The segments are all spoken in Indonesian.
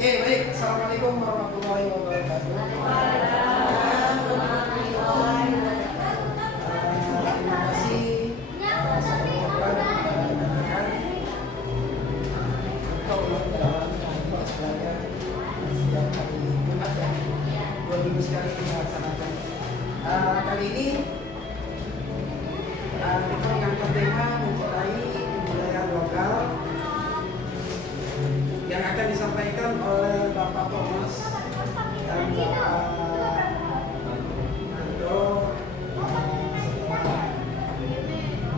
Oke, baik. Assalamualaikum warahmatullahi wabarakatuh. Terima kasih saya ucapkan kepada rekan-rekan untuk dalam tugas belajar setiap hari Jumat ya. 2 minggu sekali kita laksanakan. Kali ini kita mengangkat tema mencintai kebudayaan lokal yang akan disampaikan oleh Bapak Thomas dan Bapak Nando setelah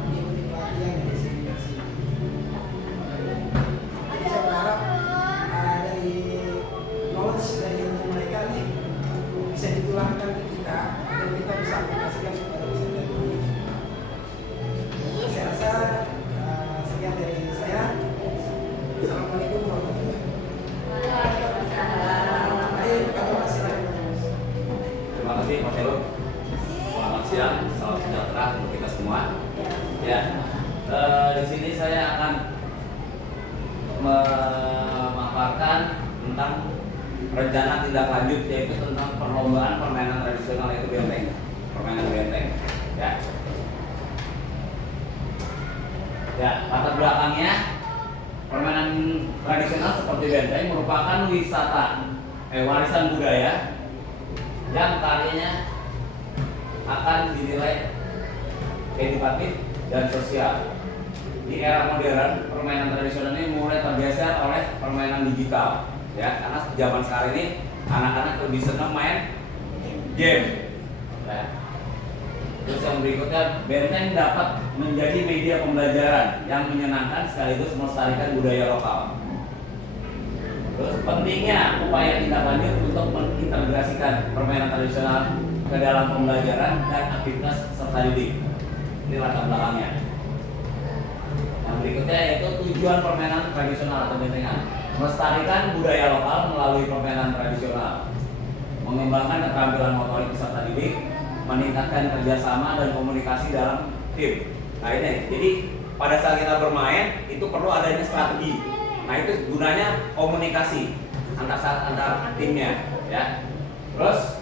mengikuti pelatihan dari sini. Jadi saya berharap dari knowledge dari ilmu mereka nih bisa ditulangkan ke kita dan kita bisa aplikasikan kepada peserta ini. Saya rasa sekian dari saya. Assalamualaikum warahmatullahi wabarakatuh. Terima kasih Mas Elo. Selamat siang, salam sejahtera untuk kita semua. Ya, di sini saya akan memaparkan tentang rencana tindak lanjut, yaitu tentang perlombaan permainan tradisional, yaitu benteng, permainan benteng. Ya, latar belakangnya permainan tradisional seperti benteng merupakan warisan budaya yang karyanya akan dinilai edukatif dan sosial. Di era modern, permainan tradisional ini mulai tergeser oleh permainan digital, ya, karena zaman sekarang ini anak-anak lebih senang main game. Ya. Terus yang berikutnya, benteng dapat menjadi media pembelajaran yang menyenangkan sekaligus melestarikan budaya lokal. Terus pentingnya upaya tindak lanjut untuk mengintegrasikan permainan tradisional ke dalam pembelajaran dan aktivitas peserta didik. Ini latar belakangnya. Yang berikutnya yaitu tujuan permainan tradisional atau bentengan: melestarikan budaya lokal melalui permainan tradisional, mengembangkan keterampilan motorik peserta didik, meningkatkan kerjasama dan komunikasi dalam tim. Nah ini, jadi pada saat kita bermain itu perlu adanya strategi. Nah itu gunanya komunikasi antar timnya, ya. Terus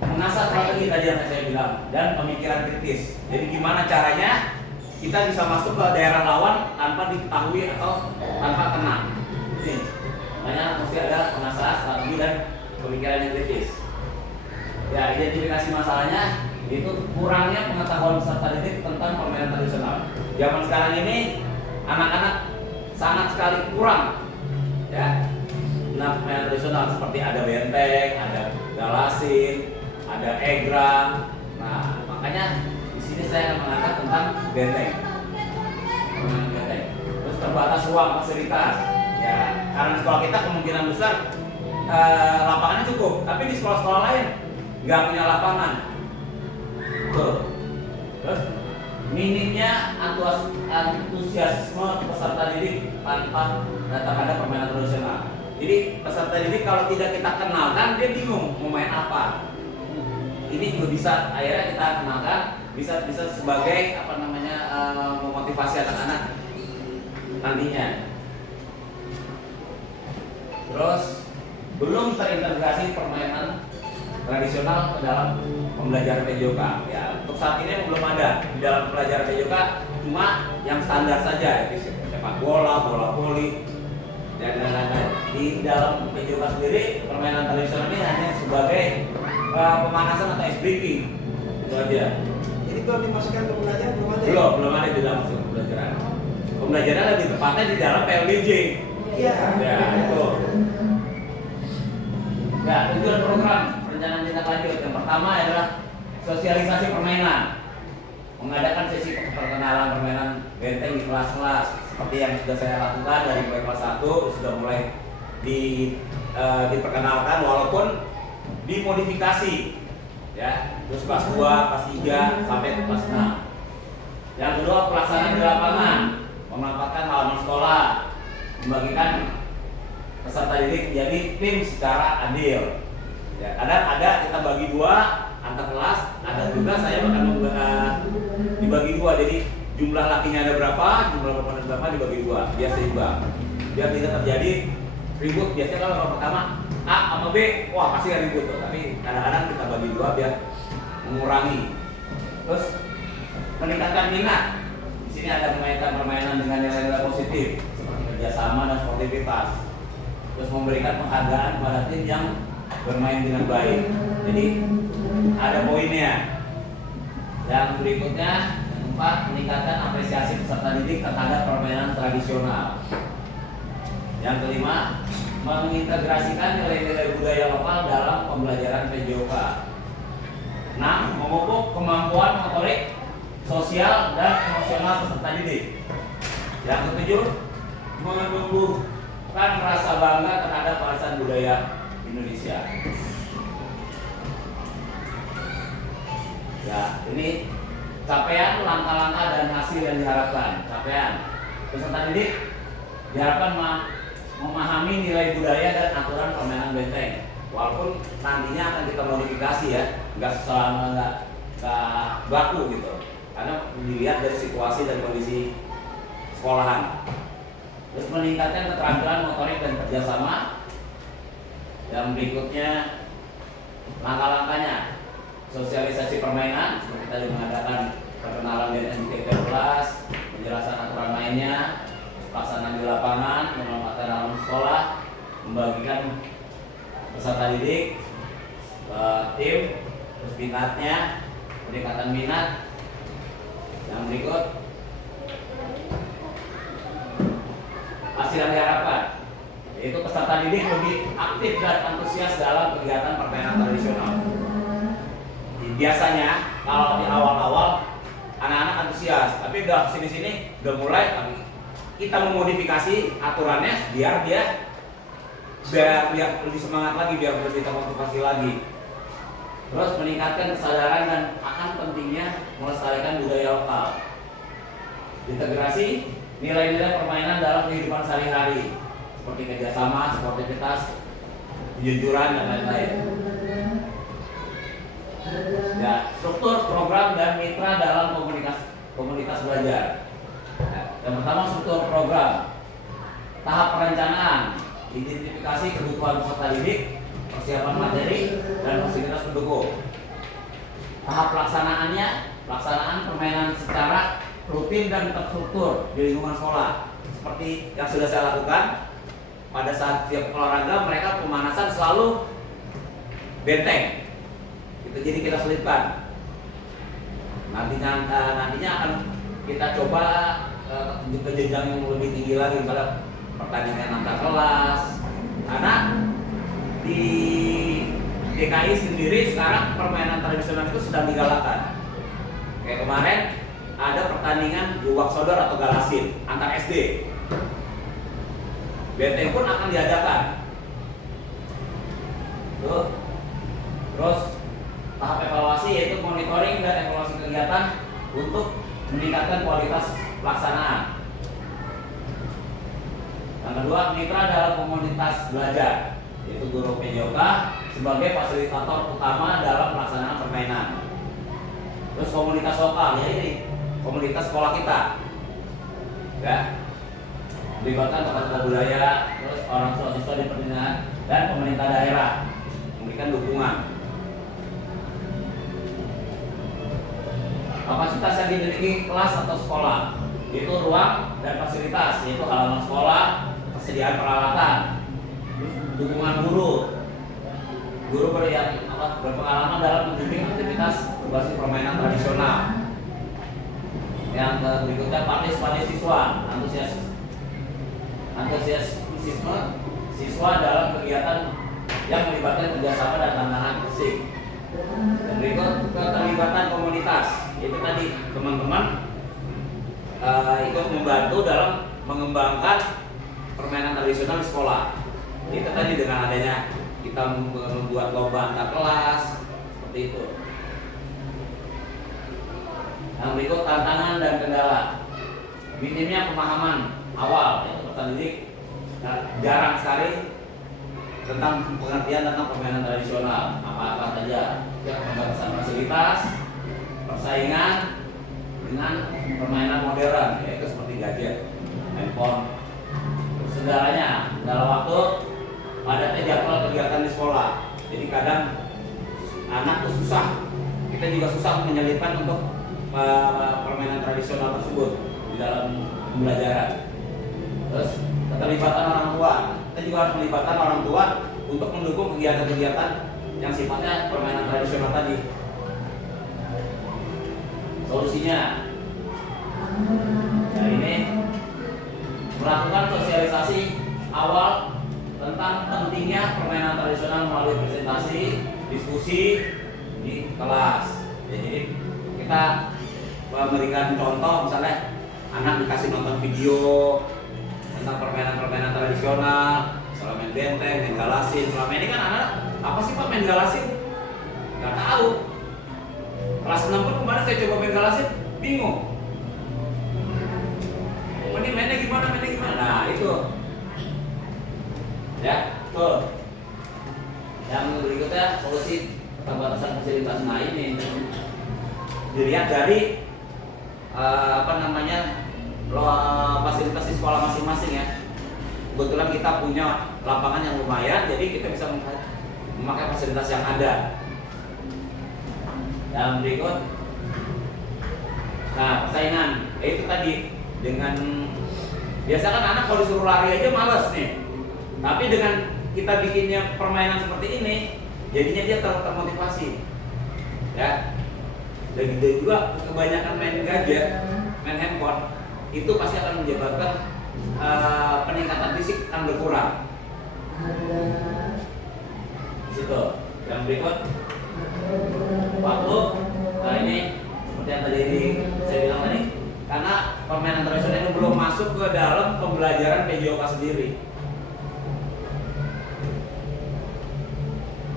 mengasah strategi tadi yang saya bilang dan pemikiran kritis. Jadi gimana caranya kita bisa masuk ke daerah lawan tanpa diketahui atau tanpa kena. Ini, makanya mesti ada mengasah strategi dan pemikiran yang kritis. Ya, identifikasi masalahnya itu kurangnya pengetahuan peserta didik tentang permainan tradisional. Zaman sekarang ini anak-anak sangat sekali kurang, ya, tentang permainan tradisional seperti ada benteng, ada galasin, ada egrang. Nah, makanya di sini saya akan mengangkat tentang benteng, permainan benteng. Terus terbatas ruang fasilitas, ya, karena sekolah kita kemungkinan besar lapangannya cukup, tapi di sekolah-sekolah lain nggak punya lapangan. Tuh. Terus minimnya antusiasme peserta didik tanpa terhadap permainan tradisional. Jadi peserta didik kalau tidak kita kenalkan, dia bingung mau main apa. Ini juga bisa akhirnya kita kenalkan, bisa sebagai memotivasi anak-anak nantinya. Terus belum terintegrasi permainan tradisional ke dalam pembelajaran PJOK. Ya, untuk saat ini belum ada di dalam pelajaran PJOK, cuma yang standar saja, sepak bola, bola voli, dan lain-lain. Di dalam PJOK sendiri, permainan tradisional ini hanya sebagai pemanasan atau ice breaking. Itu aja. Jadi kalau dimasukkan ke pembelajaran belum ada. Belum ada di dalam pembelajaran. Pembelajaran lebih tepatnya di dalam PLBJ. Iya. Ya, itu. Ya, tujuan program rencana tindak lanjut yang pertama adalah sosialisasi permainan, mengadakan sesi perkenalan permainan benteng di kelas-kelas seperti yang sudah saya lakukan dari mulai kelas 1 sudah mulai diperkenalkan walaupun dimodifikasi, ya, terus kelas 2, kelas 3 sampai kelas 6. Yang kedua, pelaksanaan di lapangan, memanfaatkan halaman sekolah, membagikan peserta didik menjadi tim secara adil. Ya, kadang ada kita bagi dua antar kelas, ada juga saya akan dibagi dua. Jadi jumlah lakinya ada berapa, jumlah perempuan ada berapa dibagi dua, biar seimbang. Biar tidak terjadi ribut. Biasanya kalau babak pertama A sama B, wah pasti ribut tuh. Tapi kadang-kadang kita bagi dua biar mengurangi. Terus meningkatkan minat. Di sini ada permainan dengan nilai-nilai positif seperti kerjasama dan sportivitas. Terus memberikan penghargaan pada tim yang bermain dengan baik. Jadi ada poinnya. Yang berikutnya, yang keempat, meningkatkan apresiasi peserta didik terhadap permainan tradisional. Yang kelima, mengintegrasikan nilai-nilai budaya lokal dalam pembelajaran PJOK. 6. Memupuk kemampuan motorik, sosial, dan emosional peserta didik. Yang ketujuh, menumbuhkan rasa bangga terhadap warisan budaya Indonesia. Ya, ini capaian, langkah-langkah, dan hasil yang diharapkan. Capaian, peserta didik diharapkan memahami nilai budaya dan aturan permainan benteng. Walaupun nantinya akan kita modifikasi ya, nggak baku gitu. Karena dilihat dari situasi dan kondisi sekolahan. Terus meningkatkan keterampilan motorik dan kerjasama. Yang berikutnya, langkah-langkahnya, sosialisasi permainan seperti tadi mengadakan perkenalan dengan MTK kelas, penjelasan aturan mainnya, pelaksanaan di lapangan, memanfaatkan dalam sekolah, membagikan peserta didik, tim, terus minatnya, peningkatan minat. Yang berikut, hasil yang diharapkan, yaitu peserta didik lebih aktif dan antusias dalam kegiatan permainan tradisional. Biasanya kalau di awal-awal anak-anak antusias, tapi udah sini-sini udah mulai kita memodifikasi aturannya biar lebih semangat lagi, biar lebih termotivasi lagi. Terus meningkatkan kesadaran dan akan pentingnya melestarikan budaya lokal. Integrasi nilai-nilai permainan dalam kehidupan sehari-hari seperti kerjasama, sportivitas, kejujuran, dan lain-lain. Ya, struktur program dan mitra dalam komunitas belajar. Yang pertama, struktur program. Tahap perencanaan, identifikasi kebutuhan peserta didik, persiapan materi, dan fasilitas pendukung. Tahap pelaksanaan permainan secara rutin dan terstruktur di lingkungan sekolah. Seperti yang sudah saya lakukan pada saat tiap olahraga, mereka pemanasan selalu benteng. Itu jadi kita selipkan. Nantinya akan kita coba ke jenjang yang lebih tinggi lagi, misalnya pertandingan antar kelas. Karena di DKI sendiri sekarang permainan tradisional itu sedang digalakkan. Kayak kemarin ada pertandingan Juwak Sodor atau Galasin antar SD. Benteng pun akan diadakan. Tuh. Terus tahap evaluasi yaitu monitoring dan evaluasi kegiatan untuk meningkatkan kualitas pelaksanaan. Yang kedua, mitra dalam komunitas belajar, yaitu guru PJOK sebagai fasilitator utama dalam pelaksanaan permainan. Terus komunitas lokal, ya ini komunitas sekolah kita, ya, melibatkan tokoh budaya, terus orang tua siswa di pertanian dan pemerintah daerah memberikan dukungan. Kapasitas yang dimiliki kelas atau sekolah, yaitu ruang dan fasilitas, yaitu halaman sekolah, persediaan peralatan, dukungan guru berpengalaman dalam membimbing aktivitas berbasis permainan tradisional. Yang berikutnya, partisipasi siswa, antusiasme siswa dalam kegiatan yang melibatkan kerjasama dan tantangan fisik. Dan berikut, keterlibatan komunitas, itu tadi teman-teman ikut membantu dalam mengembangkan permainan tradisional di sekolah. Itu tadi dengan adanya kita membuat lomba antar kelas seperti itu. Yang berikut, tantangan dan kendala. Minimnya pemahaman awal, yaitu peserta didik jarang sekali tentang pengertian tentang permainan tradisional. Apa-apa saja, pembatasan fasilitas, persaingan dengan permainan modern, yaitu seperti gadget, handphone. Segalanya dalam waktu kadang anak tuh susah, kita juga susah menyelipkan untuk permainan tradisional tersebut di dalam pembelajaran. Terus keterlibatan orang tua, kita juga harus melibatkan orang tua untuk mendukung kegiatan-kegiatan yang sifatnya permainan tradisional tadi. Solusinya, hari ini melakukan sosialisasi awal tentang pentingnya permainan tradisional melalui presentasi, diskusi di kelas. Ya, jadi kita memberikan contoh, misalnya anak dikasih nonton video tentang permainan-permainan tradisional, misalnya main benteng, main galasin. Selama ini kan anak, apa sih Pak main galasin? Gak tahu. Kelas 6 pun kemarin saya coba main galasin, bingung. Ini mainnya gimana? Nah itu, ya, betul. Yang berikutnya solusi keterbatasan fasilitas. Nah ini dilihat dari fasilitas di sekolah masing-masing ya. Kebetulan kita punya lapangan yang lumayan, jadi kita bisa memakai fasilitas yang ada. Yang berikut, nah persaingan, itu tadi dengan biasa kan anak kalau disuruh lari aja males nih, tapi dengan kita bikinnya permainan seperti ini, jadinya dia termotivasi, ya. Dan juga kebanyakan main gadget, main handphone, itu pasti akan menyebabkan peningkatan fisik akan berkurang. Situ. Yang berikut, waktu. Nah ini seperti yang tadi saya bilang tadi, karena permainan tradisional ini belum masuk ke dalam pembelajaran PJOK sendiri,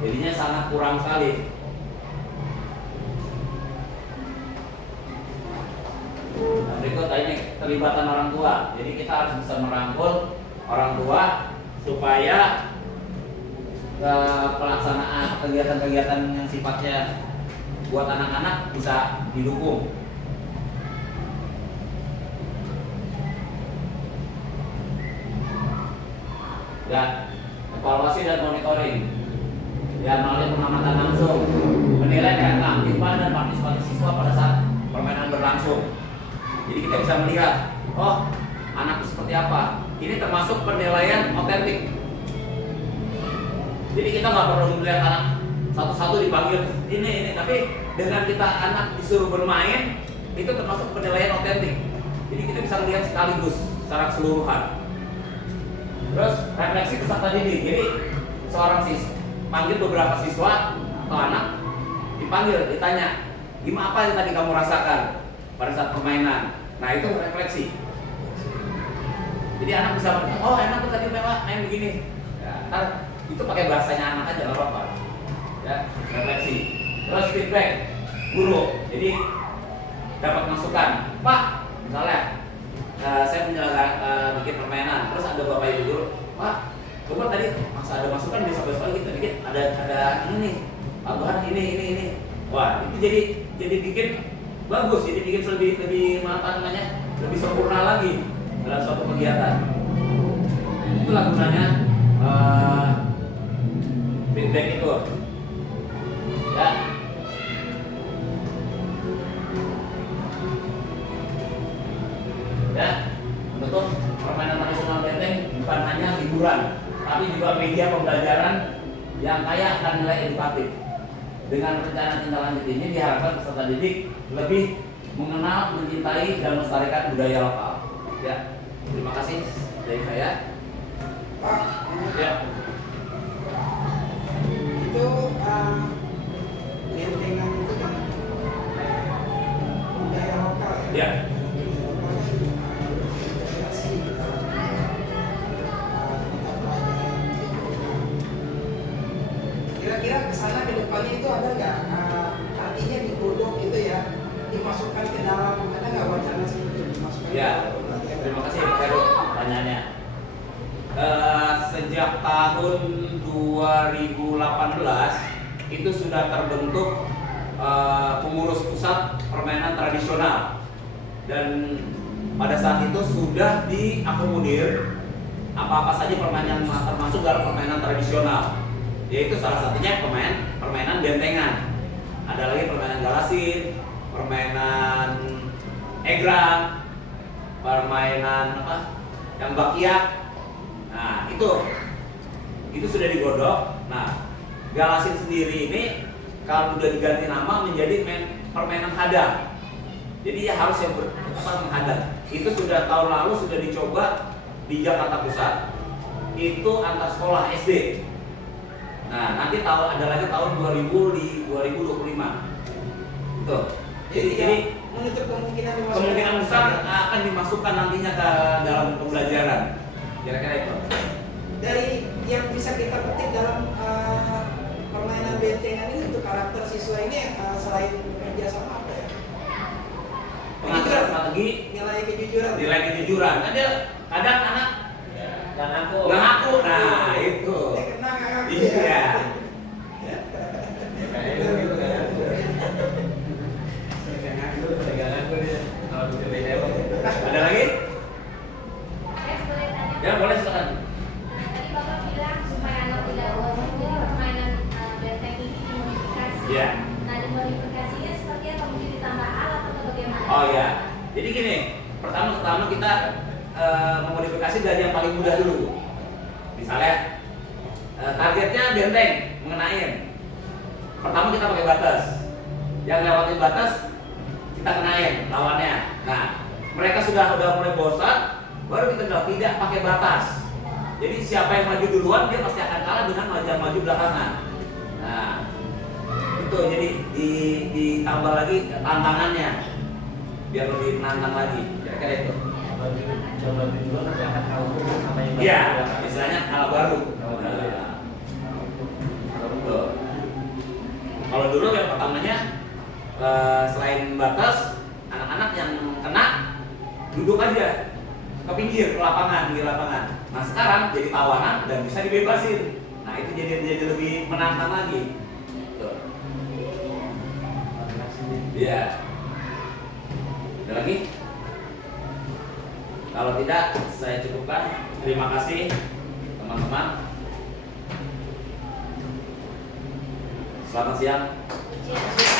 jadinya sangat kurang sekali. Nah, berikut ini keterlibatan orang tua. Jadi kita harus bisa merangkul orang tua supaya pelaksanaan kegiatan-kegiatan yang sifatnya buat anak-anak bisa didukung. Ya, evaluasi dan monitoring. Ya, melalui pengamatan langsung, menilai keaktifan dan partisipasi siswa pada saat permainan berlangsung. Jadi kita bisa melihat, oh anak seperti apa. Ini termasuk penilaian otentik. Jadi kita nggak perlu melihat anak satu-satu dipanggil ini, tapi dengan kita anak disuruh bermain, itu termasuk penilaian otentik. Jadi kita bisa melihat sekaligus secara keseluruhan. Terus refleksi peserta didik. Jadi seorang siswa panggil beberapa siswa atau anak, dipanggil, ditanya, gimana apa yang tadi kamu rasakan pada saat permainan. Nah itu refleksi. Jadi anak bisa bilang, oh enak tuh tadi main begini. Ya, ntar itu pakai bahasanya anak aja nggak apa-apa. Ya, refleksi. Terus feedback guru. Jadi dapat masukan, Pak, misalnya saya bikin permainan, terus ada bapak ibu guru, Pak, coba tadi masa ada masukan besok-besok lagi kita bikin ada ini nih, tambahan ini. Wah itu jadi bikin bagus, jadi bikin lebih lebih sempurna lagi dalam suatu kegiatan. Itulah gunanya feedback itu. Ya. Ya, untuk permainan tradisional benteng bukan hanya hiburan, tapi juga media pembelajaran yang kaya akan nilai edukatif. Dengan rencana tindak lanjut ini diharapkan peserta didik lebih mengenal, mencintai, dan melestarikan budaya lokal. Ya, terima kasih dari saya. Pak, Ya. itu bentengan itu kan budaya lokal ya. Ya. Kira-kira kesana ke depannya itu ada nggak artinya digodok gitu ya, dimasukkan ke dalam, ada nggak wacana seperti itu dimasukkan? Ya, terima kasih Pak Heru pertanyaannya. Sejak tahun 2018 itu sudah terbentuk pengurus pusat permainan tradisional, dan pada saat itu sudah diakomodir apa-apa saja permainan termasuk dalam permainan tradisional. Yaitu salah satunya permainan bentengan. Ada lagi permainan galasin, permainan egrang, permainan apa? Yang bakiak. Nah, itu sudah digodok. Nah, galasin sendiri ini kalau udah diganti nama menjadi permainan hadang. Jadi ya harus yang menghadang. Itu sudah tahun lalu sudah dicoba di Jakarta Pusat. Itu antar sekolah SD. Nah, nanti ada lagi tahun 2025. Tuh. Jadi menutup kemungkinan besar akan dimasukkan nantinya ke dalam pembelajaran. Kira-kira itu. Dari yang bisa kita petik dalam permainan bentengan ini untuk karakter siswa ini selain kerja sama apa ya? Pengaturan strategi, nilai kejujuran. Kadang anak dan aku nah itu. Iya. Ada lagi? Ya boleh silakan. Tadi Bapak bilang supaya anak tidak bosan jadi permainan benteng ini dimodifikasi. Iya. Nah, dimodifikasinya seperti apa? Mungkin ditambah alat atau bagaimana? Oh ya. Jadi gini, pertama kita memodifikasi dari yang paling mudah dulu. Misalnya targetnya benteng mengenain. Pertama kita pakai batas. Yang lewatin batas kita kenain lawannya. Nah, mereka sudah mulai bosan, baru kita bilang tidak pakai batas. Jadi siapa yang maju duluan dia pasti akan kalah dengan maju belakangan. Nah, itu jadi ditambah lagi tantangannya biar lebih menantang lagi. Kira-kira itu. coba dulu nanti akan tahu sama yang baru. Iya, misalnya hal baru. Betul. Kalau dulu yang pertamanya selain batas, anak-anak yang kena duduk aja ke pinggir lapangan. Nah sekarang jadi tawanan dan bisa dibebasin. Nah itu jadi lebih menantang lagi. Tuh. Iya. Ada lagi? Kalau tidak, saya cukupkan. Terima kasih teman-teman. Selamat siang. Ujian.